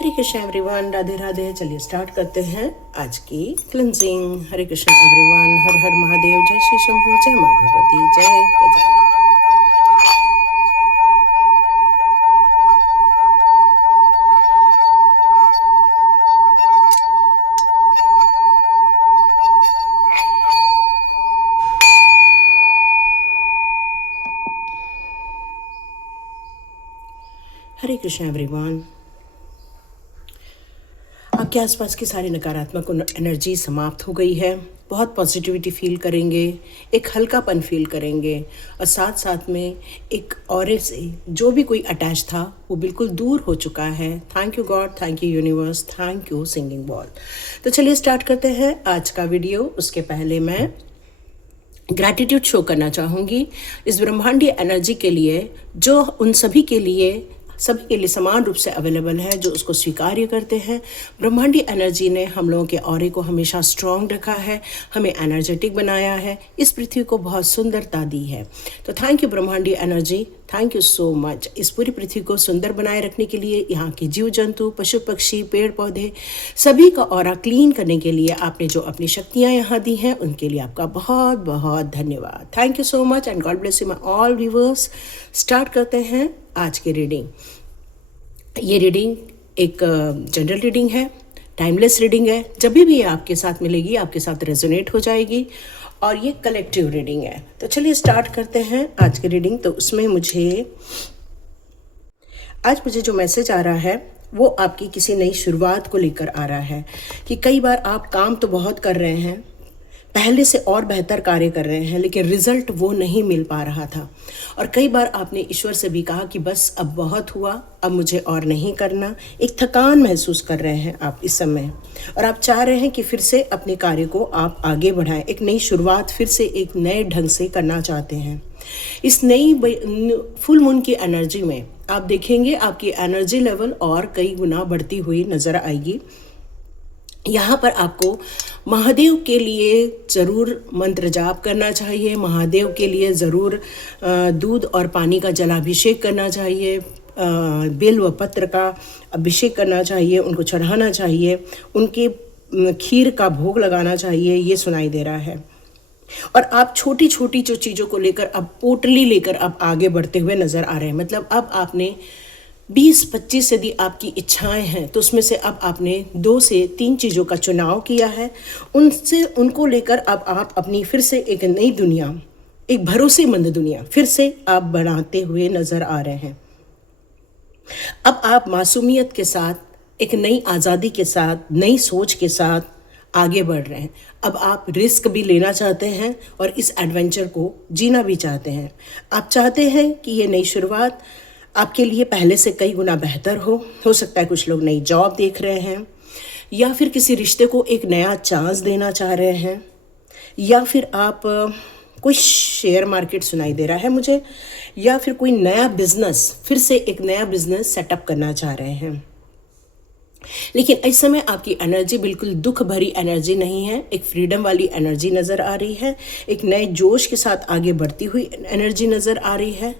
हरे Krishna everyone, Radhe Radhe. चलिए start करते हैं आज की क्लिनजिंग। हरे कृष्णा एवरीवन, हर हर महादेव, जय श्री शंभू, जय माँ भगवती, जय गजानन। हरे कृष्णा एवरीवन, आपके आसपास की सारी नकारात्मक एनर्जी समाप्त हो गई है। बहुत पॉजिटिविटी फील करेंगे, एक हल्कापन फील करेंगे और साथ साथ में एक ऑरे से जो भी कोई अटैच था वो बिल्कुल दूर हो चुका है। Thank you God, thank you universe, thank you singing ball. तो चलिए स्टार्ट करते हैं आज का वीडियो। उसके पहले मैं ग्रैटिट्यूड शो करना चाहूँगी इस ब्रह्मांडीय एनर्जी के लिए, जो उन सभी के लिए समान रूप से अवेलेबल है, जो उसको स्वीकार्य करते हैं। ब्रह्मांडीय एनर्जी ने हम लोगों के ऑरे को हमेशा स्ट्रॉन्ग रखा है, हमें एनर्जेटिक बनाया है, इस पृथ्वी को बहुत सुंदरता दी है। तो थैंक यू ब्रह्मांडीय energy, thank you so much. इस पूरी पृथ्वी को सुंदर बनाए रखने के लिए, यहाँ के जीव जंतु, पशु पक्षी, पेड़ पौधे, सभी का ऑरा क्लीन करने के लिए आपने जो अपनी शक्तियाँ यहाँ दी हैं, उनके लिए आपका बहुत बहुत धन्यवाद। Thank you so much and God bless you my all viewers. Start करते हैं आज की रीडिंग। ये रीडिंग एक जनरल रीडिंग है, टाइमलेस रीडिंग है। जब भी ये आपके साथ मिलेगी, आपके साथ रेजोनेट हो जाएगी और ये कलेक्टिव रीडिंग है। तो चलिए स्टार्ट करते हैं आज की रीडिंग। तो उसमें आज मुझे जो मैसेज आ रहा है वो आपकी किसी नई शुरुआत को लेकर आ रहा है कि कई बार आप काम तो बहुत कर रहे हैं, पहले से और बेहतर कार्य कर रहे हैं, लेकिन रिजल्ट वो नहीं मिल पा रहा था। और कई बार आपने ईश्वर से भी कहा कि बस अब बहुत हुआ, अब मुझे और नहीं करना। एक थकान महसूस कर रहे हैं आप इस समय और आप चाह रहे हैं कि फिर से अपने कार्य को आप आगे बढ़ाएं, एक नई शुरुआत फिर से एक नए ढंग से करना चाहते हैं। इस नई फुल मून की एनर्जी में आप देखेंगे आपकी एनर्जी लेवल और कई गुना बढ़ती हुई नजर आएगी। यहाँ पर आपको महादेव के लिए ज़रूर मंत्र जाप करना चाहिए, महादेव के लिए ज़रूर दूध और पानी का जलाभिषेक करना चाहिए, बेल व पत्र का अभिषेक करना चाहिए, उनको चढ़ाना चाहिए, उनके खीर का भोग लगाना चाहिए। ये सुनाई दे रहा है। और आप छोटी छोटी जो चीज़ों को लेकर अब पोटली लेकर अब आगे बढ़ते हुए नज़र आ रहे हैं। मतलब अब आपने 20-25 यदि आपकी इच्छाएं हैं तो उसमें से अब आपने 2 से 3 चीज़ों का चुनाव किया है। उनको लेकर अब आप अपनी फिर से एक नई दुनिया, एक भरोसेमंद दुनिया फिर से आप बनाते हुए नज़र आ रहे हैं। अब आप मासूमियत के साथ, एक नई आज़ादी के साथ, नई सोच के साथ आगे बढ़ रहे हैं। अब आप रिस्क भी लेना चाहते हैं और इस एडवेंचर को जीना भी चाहते हैं। आप चाहते हैं कि ये नई शुरुआत आपके लिए पहले से कई गुना बेहतर हो सकता है कुछ लोग नई जॉब देख रहे हैं, या फिर किसी रिश्ते को एक नया चांस देना चाह रहे हैं, या फिर आप कोई शेयर मार्केट सुनाई दे रहा है मुझे, या फिर कोई नया बिजनेस, फिर से एक नया बिजनेस सेटअप करना चाह रहे हैं। लेकिन इस समय आपकी एनर्जी बिल्कुल दुख भरी एनर्जी नहीं है, एक फ्रीडम वाली एनर्जी नज़र आ रही है, एक नए जोश के साथ आगे बढ़ती हुई एनर्जी नज़र आ रही है।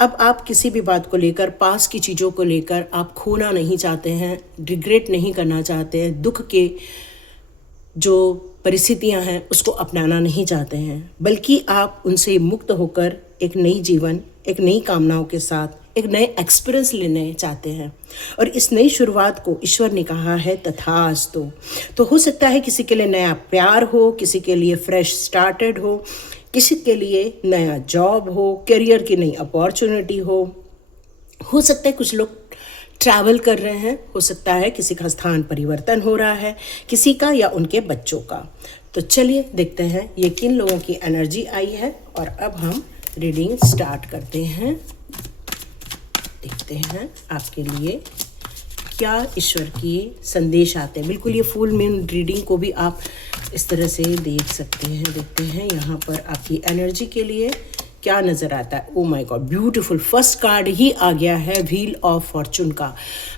अब आप किसी भी बात को लेकर, पास की चीज़ों को लेकर आप खोना नहीं चाहते हैं, रिग्रेट नहीं करना चाहते हैं, दुख के जो परिस्थितियां हैं उसको अपनाना नहीं चाहते हैं, बल्कि आप उनसे मुक्त होकर एक नई जीवन, एक नई कामनाओं के साथ एक नए एक्सपीरियंस लेने चाहते हैं। और इस नई शुरुआत को ईश्वर ने कहा है तथास्तु। तो हो सकता है किसी के लिए नया प्यार हो, किसी के लिए फ्रेश स्टार्टेड हो, किसी के लिए नया जॉब हो, करियर की नई अपॉर्चुनिटी हो सकता है कुछ लोग ट्रैवल कर रहे हैं, हो सकता है किसी का स्थान परिवर्तन हो रहा है, किसी का या उनके बच्चों का। तो चलिए देखते हैं ये किन लोगों की एनर्जी आई है और अब हम रीडिंग स्टार्ट करते हैं। देखते हैं आपके लिए क्या ईश्वर के संदेश आते हैं। बिल्कुल ये फुल मून रीडिंग को भी आप इस तरह से देख सकते हैं। देखते हैं यहाँ पर आपकी एनर्जी के लिए क्या नज़र आता है। Oh my god, beautiful, first card ही आ गया है, व्हील ऑफ फॉर्चून का।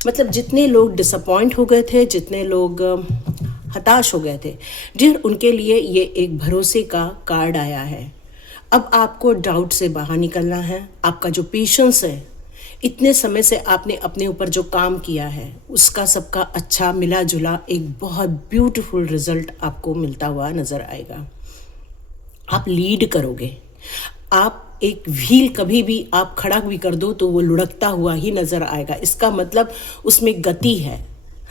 मतलब जितने लोग डिसअपॉइंट हो गए थे, जितने लोग हताश हो गए थे, जिन उनके लिए ये एक भरोसे का कार्ड आया है। अब आपको डाउट से बाहर निकलना है। आपका जो पेशेंस है, इतने समय से आपने अपने ऊपर जो काम किया है उसका सबका अच्छा मिला जुला एक बहुत ब्यूटीफुल रिजल्ट आपको मिलता हुआ नज़र आएगा। आप लीड करोगे। आप एक व्हील कभी भी आप खड़ा भी कर दो तो वो लुढ़कता हुआ ही नज़र आएगा। इसका मतलब उसमें गति है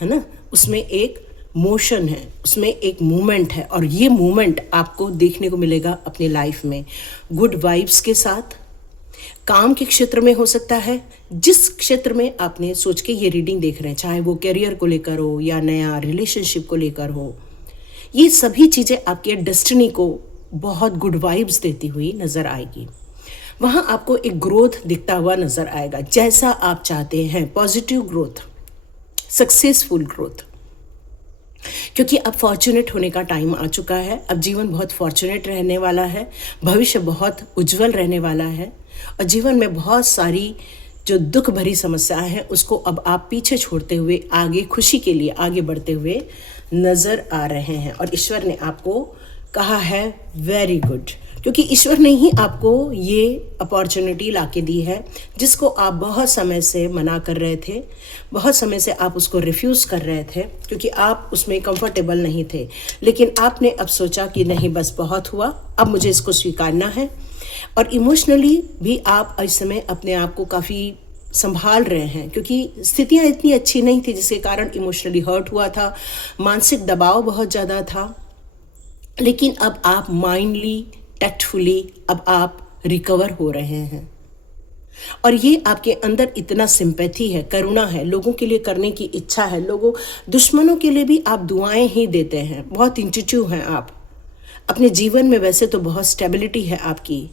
ना, उसमें एक मोशन है, उसमें एक मूवमेंट है, और ये मूवमेंट आपको देखने को मिलेगा अपनी लाइफ में गुड वाइब्स के साथ। काम के क्षेत्र में हो सकता है, जिस क्षेत्र में आपने सोच के ये रीडिंग देख रहे हैं, चाहे वो करियर को लेकर हो या नया रिलेशनशिप को लेकर हो, ये सभी चीज़ें आपके डेस्टिनी को बहुत गुड वाइब्स देती हुई नज़र आएगी। वहाँ आपको एक ग्रोथ दिखता हुआ नज़र आएगा, जैसा आप चाहते हैं, पॉजिटिव ग्रोथ, सक्सेसफुल ग्रोथ। क्योंकि अब फॉर्चुनेट होने का टाइम आ चुका है। अब जीवन बहुत फॉर्चुनेट रहने वाला है, भविष्य बहुत उज्जवल रहने वाला है, और जीवन में बहुत सारी जो दुख भरी समस्याएं हैं उसको अब आप पीछे छोड़ते हुए आगे खुशी के लिए आगे बढ़ते हुए नज़र आ रहे हैं। और ईश्वर ने आपको कहा है वेरी गुड, क्योंकि ईश्वर ने ही आपको ये अपॉर्चुनिटी लाके दी है जिसको आप बहुत समय से मना कर रहे थे, बहुत समय से आप उसको रिफ्यूज़ कर रहे थे क्योंकि आप उसमें कंफर्टेबल नहीं थे। लेकिन आपने अब सोचा कि नहीं, बस बहुत हुआ, अब मुझे इसको स्वीकारना है। और इमोशनली भी आप इस समय अपने आप को काफ़ी संभाल रहे हैं, क्योंकि स्थितियाँ इतनी अच्छी नहीं थी जिसके कारण इमोशनली हर्ट हुआ था, मानसिक दबाव बहुत ज़्यादा था। लेकिन अब आप माइंडली टैक्टफुली अब आप रिकवर हो रहे हैं, और ये आपके अंदर इतना सिंपैथी है, करुणा है, लोगों के लिए करने की इच्छा है, लोगों दुश्मनों के लिए भी आप दुआएं ही देते हैं। बहुत इंट्यूटिव हैं आप अपने जीवन में। वैसे तो बहुत स्टेबिलिटी है आपकी,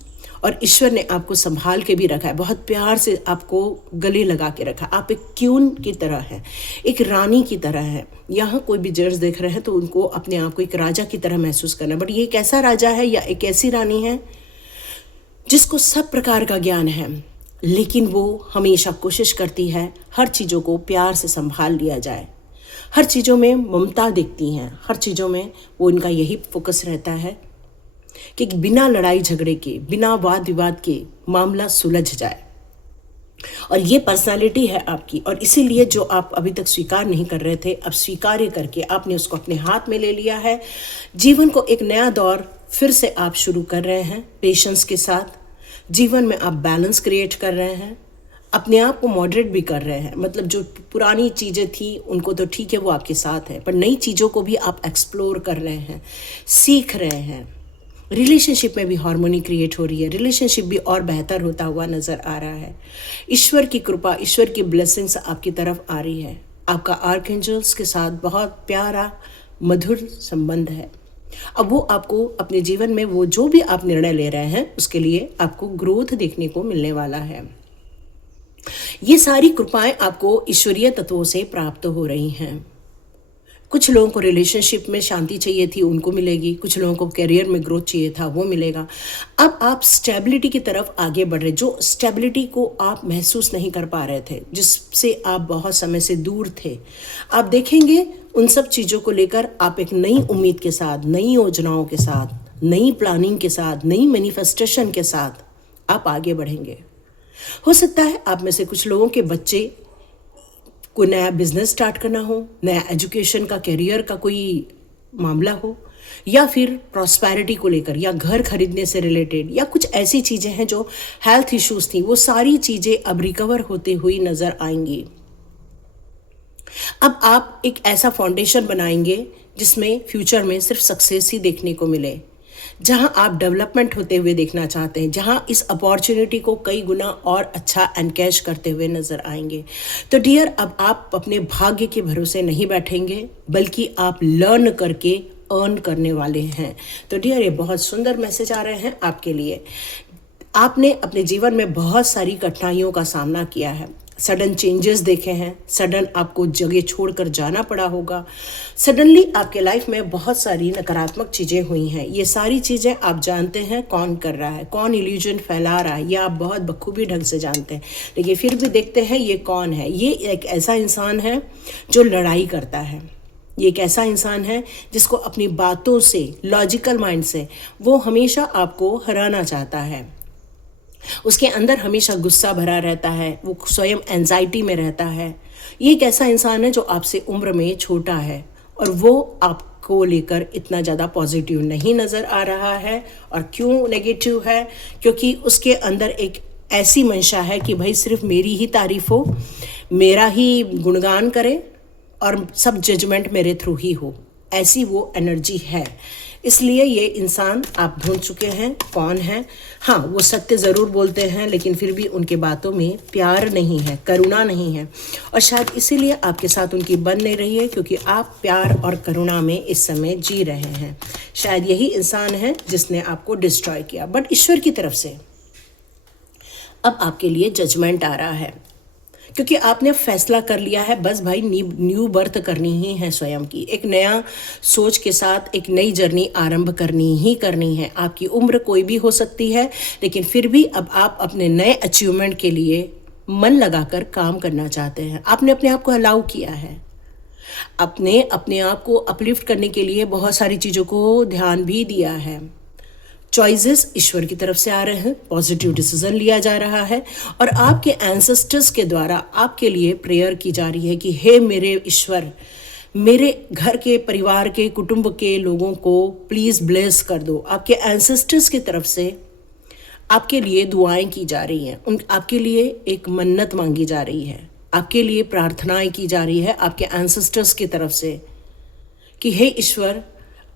और ईश्वर ने आपको संभाल के भी रखा है, बहुत प्यार से आपको गले लगा के रखा। आप एक क्यून की तरह है, एक रानी की तरह है। यहाँ कोई भी जज देख रहे हैं तो उनको अपने आप को एक राजा की तरह महसूस करना, बट ये एक ऐसा राजा है या एक ऐसी रानी है जिसको सब प्रकार का ज्ञान है, लेकिन वो हमेशा कोशिश करती है हर चीज़ों को प्यार से संभाल लिया जाए, हर चीज़ों में ममता दिखती हैं, हर चीज़ों में वो उनका यही फोकस रहता है कि बिना लड़ाई झगड़े के, बिना वाद विवाद के मामला सुलझ जाए। और ये पर्सनालिटी है आपकी, और इसीलिए जो आप अभी तक स्वीकार नहीं कर रहे थे, अब स्वीकार्य करके आपने उसको अपने हाथ में ले लिया है। जीवन को एक नया दौर फिर से आप शुरू कर रहे हैं पेशेंस के साथ। जीवन में आप बैलेंस क्रिएट कर रहे हैं, अपने आप को मॉडरेट भी कर रहे हैं। मतलब जो पुरानी चीज़ें थी उनको तो ठीक है, वो आपके साथ है, पर नई चीज़ों को भी आप एक्सप्लोर कर रहे हैं, सीख रहे हैं। रिलेशनशिप में भी हार्मोनी क्रिएट हो रही है, रिलेशनशिप भी और बेहतर होता हुआ नज़र आ रहा है। ईश्वर की कृपा, ईश्वर की ब्लेसिंग्स आपकी तरफ आ रही है। आपका आर्कएंजल्स के साथ बहुत प्यारा मधुर संबंध है। अब वो आपको अपने जीवन में वो जो भी आप निर्णय ले रहे हैं उसके लिए आपको ग्रोथ देखने को मिलने वाला है। ये सारी कृपाएं आपको ईश्वरीय तत्वों से प्राप्त हो रही हैं। कुछ लोगों को रिलेशनशिप में शांति चाहिए थी, उनको मिलेगी। कुछ लोगों को करियर में ग्रोथ चाहिए था, वो मिलेगा। अब आप स्टेबिलिटी की तरफ आगे बढ़ रहे, जो स्टेबिलिटी को आप महसूस नहीं कर पा रहे थे, जिससे आप बहुत समय से दूर थे। आप देखेंगे उन सब चीज़ों को लेकर आप एक नई उम्मीद के साथ, नई योजनाओं के साथ, नई प्लानिंग के साथ, नई मैनिफेस्टेशन के साथ आप आगे बढ़ेंगे। हो सकता है आप में से कुछ लोगों के बच्चे कोई नया बिजनेस स्टार्ट करना हो, नया एजुकेशन का, करियर का कोई मामला हो, या फिर प्रॉस्पेरिटी को लेकर, या घर खरीदने से रिलेटेड, या कुछ ऐसी चीज़ें हैं जो हेल्थ इश्यूज थी, वो सारी चीज़ें अब रिकवर होते हुई नज़र आएंगी। अब आप एक ऐसा फाउंडेशन बनाएंगे जिसमें फ्यूचर में सिर्फ सक्सेस ही देखने को मिले, जहां आप डेवलपमेंट होते हुए देखना चाहते हैं, जहां इस अपॉर्चुनिटी को कई गुना और अच्छा एनकैश करते हुए नजर आएंगे। तो डियर, अब आप अपने भाग्य के भरोसे नहीं बैठेंगे, बल्कि आप लर्न करके अर्न करने वाले हैं। तो डियर, ये बहुत सुंदर मैसेज आ रहे हैं आपके लिए। आपने अपने जीवन में बहुत सारी कठिनाइयों का सामना किया है, सडन चेंजेस देखे हैं, सडन आपको जगह छोड़कर जाना पड़ा होगा, सडनली आपके लाइफ में बहुत सारी नकारात्मक चीज़ें हुई हैं। ये सारी चीज़ें आप जानते हैं कौन कर रहा है, कौन इल्यूजन फैला रहा है, ये आप बहुत बखूबी ढंग से जानते हैं। लेकिन फिर भी देखते हैं ये कौन है। ये एक ऐसा इंसान है जो लड़ाई करता है, ये एक ऐसा इंसान है जिसको अपनी बातों से, लॉजिकल माइंड से, वो हमेशा आपको हराना चाहता है। उसके अंदर हमेशा गुस्सा भरा रहता है, वो स्वयं एंजाइटी में रहता है। ये एक ऐसा इंसान है जो आपसे उम्र में छोटा है और वो आपको लेकर इतना ज़्यादा पॉजिटिव नहीं नज़र आ रहा है। और क्यों नेगेटिव है? क्योंकि उसके अंदर एक ऐसी मंशा है कि भाई सिर्फ मेरी ही तारीफ हो, मेरा ही गुणगान करे और सब जजमेंट मेरे थ्रू ही हो, ऐसी वो एनर्जी है। इसलिए ये इंसान आप ढूंढ चुके हैं कौन है। हाँ, वो सत्य ज़रूर बोलते हैं, लेकिन फिर भी उनके बातों में प्यार नहीं है, करुणा नहीं है, और शायद इसीलिए आपके साथ उनकी बन नहीं रही है, क्योंकि आप प्यार और करुणा में इस समय जी रहे हैं। शायद यही इंसान है जिसने आपको डिस्ट्रॉय किया। बट ईश्वर की तरफ से अब आपके लिए जजमेंट आ रहा है, क्योंकि आपने फैसला कर लिया है बस भाई न्यू बर्थ करनी ही है, स्वयं की एक नया सोच के साथ एक नई जर्नी आरंभ करनी ही करनी है। आपकी उम्र कोई भी हो सकती है, लेकिन फिर भी अब आप अपने नए अचीवमेंट के लिए मन लगाकर काम करना चाहते हैं। आपने अपने आप को अलाउ किया है, अपने आप को अपलिफ्ट करने के लिए बहुत सारी चीज़ों को ध्यान भी दिया है। चॉइसेस ईश्वर की तरफ से आ रहे हैं, पॉजिटिव डिसीजन लिया जा रहा है, और आपके एंसेस्टर्स के द्वारा आपके लिए प्रेयर की जा रही है कि हे मेरे ईश्वर, मेरे घर के परिवार के कुटुंब के लोगों को प्लीज़ ब्लेस कर दो। आपके एंसेस्टर्स की तरफ से आपके लिए दुआएं की जा रही हैं, आपके लिए एक मन्नत मांगी जा रही है, आपके लिए प्रार्थनाएं की जा रही है आपके एंसेस्टर्स की तरफ से कि हे ईश्वर,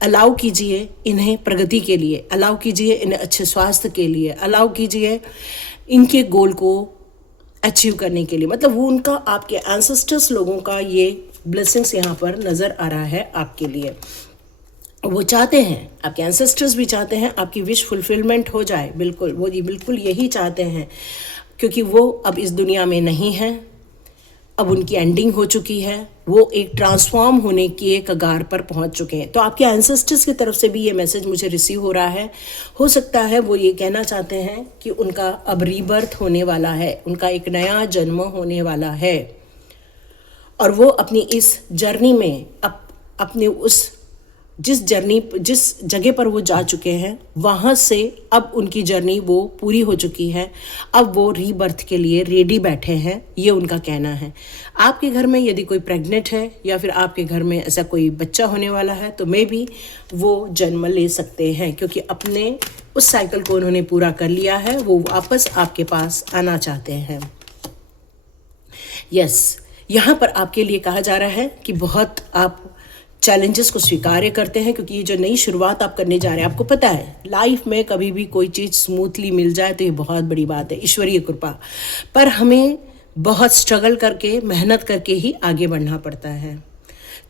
अलाउ कीजिए इन्हें प्रगति के लिए, अलाउ कीजिए इन्हें अच्छे स्वास्थ्य के लिए, अलाउ कीजिए इनके गोल को अचीव करने के लिए। मतलब वो उनका, आपके एंसेस्टर्स लोगों का ये ब्लेसिंग्स यहाँ पर नज़र आ रहा है आपके लिए। वो चाहते हैं, आपके एंसेस्टर्स भी चाहते हैं आपकी विश फुलफिलमेंट हो जाए। बिल्कुल, वो जी बिल्कुल यही चाहते हैं, क्योंकि वो अब इस दुनिया में नहीं हैं, अब उनकी एंडिंग हो चुकी है, वो एक ट्रांसफॉर्म होने की एक कगार पर पहुंच चुके हैं। तो आपके एंसेस्टर्स की तरफ से भी ये मैसेज मुझे रिसीव हो रहा है। हो सकता है वो ये कहना चाहते हैं कि उनका अब रीबर्थ होने वाला है, उनका एक नया जन्म होने वाला है, और वो अपनी इस जर्नी में अपने उस जिस जगह पर वो जा चुके हैं, वहाँ से अब उनकी जर्नी वो पूरी हो चुकी है। अब वो रीबर्थ के लिए रेडी बैठे हैं, ये उनका कहना है। आपके घर में यदि कोई प्रेग्नेंट है या फिर आपके घर में ऐसा कोई बच्चा होने वाला है, तो मे बी वो जन्म ले सकते हैं, क्योंकि अपने उस साइकिल को उन्होंने पूरा कर लिया है, वो वापस आपके पास आना चाहते हैं। यस, यहाँ पर आपके लिए कहा जा रहा है कि बहुत आप चैलेंजेस को स्वीकार्य करते हैं, क्योंकि ये जो नई शुरुआत आप करने जा रहे हैं, आपको पता है लाइफ में कभी भी कोई चीज़ स्मूथली मिल जाए तो ये बहुत बड़ी बात है, ईश्वरीय कृपा। पर हमें बहुत स्ट्रगल करके, मेहनत करके ही आगे बढ़ना पड़ता है।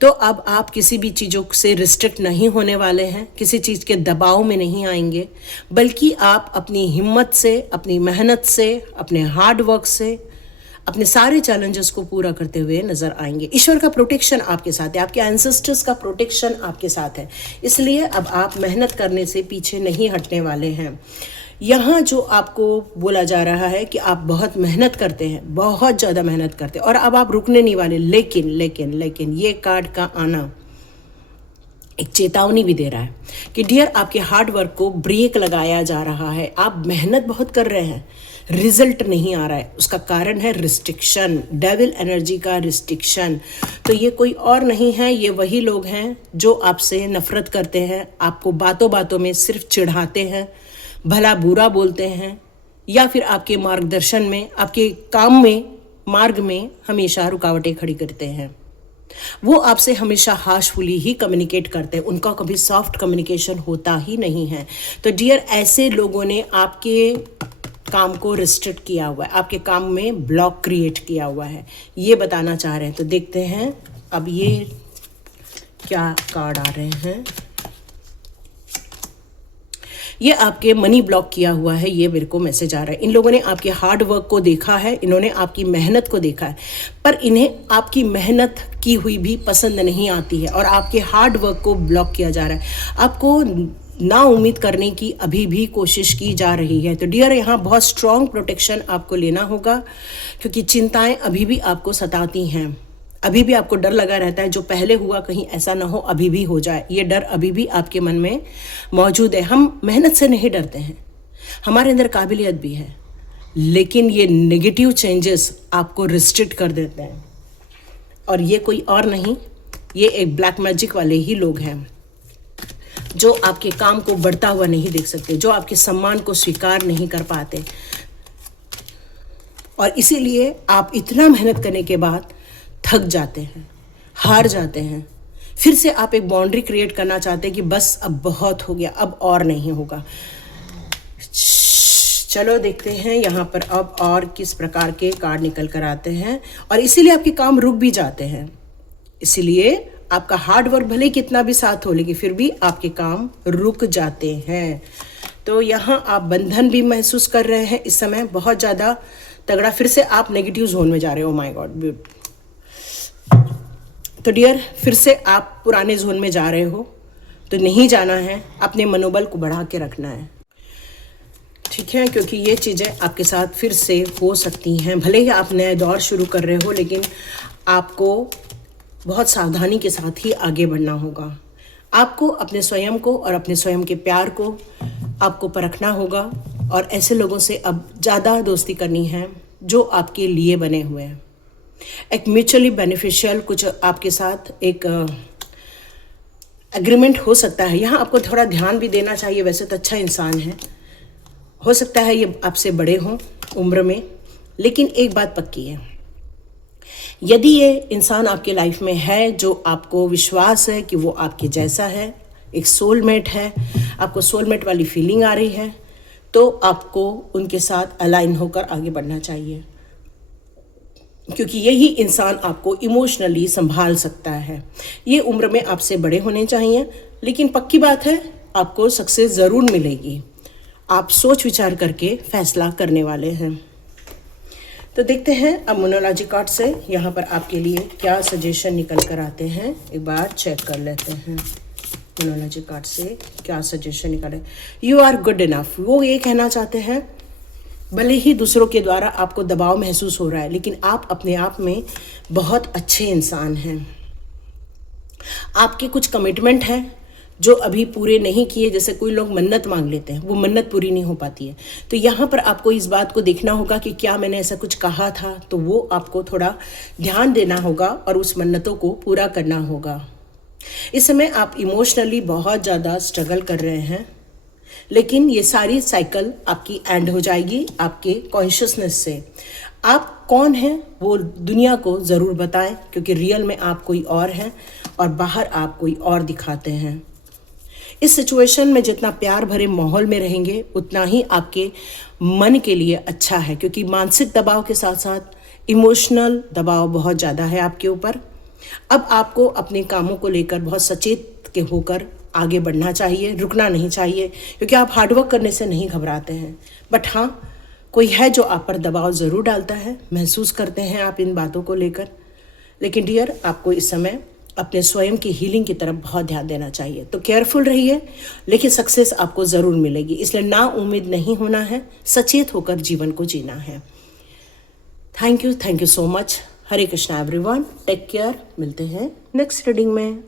तो अब आप किसी भी चीज़ों से रिस्ट्रिक्ट नहीं होने वाले हैं, किसी चीज़ के दबाव में नहीं आएंगे, बल्कि आप अपनी हिम्मत से, अपनी मेहनत से, अपने हार्ड वर्क से अपने सारे चैलेंजेस को पूरा करते हुए नजर आएंगे। ईश्वर का प्रोटेक्शन आपके साथ है, आपके एंसेस्टर्स का प्रोटेक्शन आपके साथ है, इसलिए अब आप मेहनत करने से पीछे नहीं हटने वाले हैं। यहाँ जो आपको बोला जा रहा है कि आप बहुत मेहनत करते हैं, बहुत ज़्यादा मेहनत करते हैं, और अब आप रुकने नहीं वाले। लेकिन लेकिन लेकिन ये कार्ड का आना एक चेतावनी भी दे रहा है कि डियर, आपके हार्ड वर्क को ब्रेक लगाया जा रहा है। आप मेहनत बहुत कर रहे हैं, रिजल्ट नहीं आ रहा है, उसका कारण है रिस्ट्रिक्शन, डेविल एनर्जी का रिस्ट्रिक्शन। तो ये कोई और नहीं है, ये वही लोग हैं जो आपसे नफरत करते हैं, आपको बातों बातों में सिर्फ चिढ़ाते हैं, भला बुरा बोलते हैं, या फिर आपके मार्गदर्शन में, आपके काम में, मार्ग में हमेशा रुकावटें खड़ी करते हैं। वो आपसे हमेशा हार्शफुली ही कम्युनिकेट करते हैं, उनका कभी सॉफ्ट कम्युनिकेशन होता ही नहीं है। तो डियर, ऐसे लोगों ने आपके काम को रिस्ट्रिक्ट किया हुआ है, आपके काम में ब्लॉक क्रिएट किया हुआ है, ये बताना चाह रहे हैं। तो देखते हैं अब ये क्या कार्ड आ रहे हैं। ये आपके मनी ब्लॉक किया हुआ है, ये मेरे को मैसेज आ रहा है। इन लोगों ने आपके हार्ड वर्क को देखा है, इन्होंने आपकी मेहनत को देखा है, पर इन्हें आपकी मेहनत की हुई भी पसंद नहीं आती है, और आपके हार्ड वर्क को ब्लॉक किया जा रहा है। आपको ना उम्मीद करने की अभी भी कोशिश की जा रही है। तो डियर, यहाँ बहुत स्ट्रॉन्ग प्रोटेक्शन आपको लेना होगा, क्योंकि चिंताएं अभी भी आपको सताती हैं, अभी भी आपको डर लगा रहता है, जो पहले हुआ कहीं ऐसा ना हो, अभी भी हो जाए, ये डर अभी भी आपके मन में मौजूद है। हम मेहनत से नहीं डरते हैं, हमारे अंदर काबिलियत भी है, लेकिन ये नेगेटिव चेंजेस आपको रिस्ट्रिक्ट कर देते हैं। और ये कोई और नहीं, ये एक ब्लैक मैजिक वाले ही लोग हैं जो आपके काम को बढ़ता हुआ नहीं देख सकते, जो आपके सम्मान को स्वीकार नहीं कर पाते, और इसीलिए आप इतना मेहनत करने के बाद थक जाते हैं, हार जाते हैं। फिर से आप एक बाउंड्री क्रिएट करना चाहते हैं कि बस अब बहुत हो गया, अब और नहीं होगा। चलो देखते हैं यहाँ पर अब और किस प्रकार के कार्ड निकल कर आते हैं, और इसीलिए आपके काम रुक भी जाते हैं। इसीलिए आपका हार्ड वर्क भले कितना भी साथ हो, लेकिन फिर भी आपके काम रुक जाते हैं। तो यहाँ आप बंधन भी महसूस कर रहे हैं इस समय, बहुत ज़्यादा तगड़ा। फिर से आप नेगेटिव जोन में जा रहे हो। My God. तो डियर, फिर से आप पुराने जोन में जा रहे हो, तो नहीं जाना है, अपने मनोबल को बढ़ा के रखना है, ठीक है? क्योंकि ये चीज़ें आपके साथ फिर से हो सकती हैं। भले ही आप नया दौर शुरू कर रहे हो, लेकिन आपको बहुत सावधानी के साथ ही आगे बढ़ना होगा। आपको अपने स्वयं को और अपने स्वयं के प्यार को आपको परखना होगा, और ऐसे लोगों से अब ज़्यादा दोस्ती करनी है जो आपके लिए बने हुए हैं। एक म्यूचुअली बेनिफिशियल कुछ आपके साथ एक एग्रीमेंट हो सकता है। यहाँ आपको थोड़ा ध्यान भी देना चाहिए। वैसे तो अच्छा इंसान है, हो सकता है ये आपसे बड़े हों उम्र में, लेकिन एक बात पक्की है, यदि ये इंसान आपके लाइफ में है जो आपको विश्वास है कि वो आपके जैसा है, एक सोलमेट है, आपको सोलमेट वाली फीलिंग आ रही है, तो आपको उनके साथ अलाइन होकर आगे बढ़ना चाहिए, क्योंकि यही इंसान आपको इमोशनली संभाल सकता है। ये उम्र में आपसे बड़े होने चाहिए, लेकिन पक्की बात है आपको सक्सेस ज़रूर मिलेगी। आप सोच विचार करके फैसला करने वाले हैं। तो देखते हैं अब मोनोलॉजी कार्ड से यहाँ पर आपके लिए क्या सजेशन निकल कर आते हैं। एक बार चेक कर लेते हैं मोनोलॉजी कार्ड से क्या सजेशन निकले। You are good enough. वो ये कहना चाहते हैं, भले ही दूसरों के द्वारा आपको दबाव महसूस हो रहा है, लेकिन आप अपने आप में बहुत अच्छे इंसान हैं। आपके कुछ कमिटमेंट हैं जो अभी पूरे नहीं किए। जैसे कोई लोग मन्नत मांग लेते हैं, वो मन्नत पूरी नहीं हो पाती है। तो यहाँ पर आपको इस बात को देखना होगा कि क्या मैंने ऐसा कुछ कहा था, तो वो आपको थोड़ा ध्यान देना होगा और उस मन्नतों को पूरा करना होगा। इस समय आप इमोशनली बहुत ज़्यादा स्ट्रगल कर रहे हैं, लेकिन ये सारी साइकिल आपकी एंड हो जाएगी आपके कॉन्शियसनेस से। आप कौन हैं वो दुनिया को ज़रूर बताएं, क्योंकि रियल में आप कोई और हैं और बाहर आप कोई और दिखाते हैं। इस सिचुएशन में जितना प्यार भरे माहौल में रहेंगे, उतना ही आपके मन के लिए अच्छा है, क्योंकि मानसिक दबाव के साथ साथ इमोशनल दबाव बहुत ज़्यादा है आपके ऊपर। अब आपको अपने कामों को लेकर बहुत सचेत के होकर आगे बढ़ना चाहिए, रुकना नहीं चाहिए, क्योंकि आप हार्डवर्क करने से नहीं घबराते हैं। बट हाँ, कोई है जो आप पर दबाव ज़रूर डालता है, महसूस करते हैं आप इन बातों को लेकर। लेकिन डियर, आपको इस समय अपने स्वयं की हीलिंग की तरफ बहुत ध्यान देना चाहिए। तो केयरफुल रहिए, लेकिन सक्सेस आपको ज़रूर मिलेगी। इसलिए ना उम्मीद नहीं होना है, सचेत होकर जीवन को जीना है। Thank you so much. Hare Krishna everyone, take care. मिलते हैं नेक्स्ट रीडिंग में।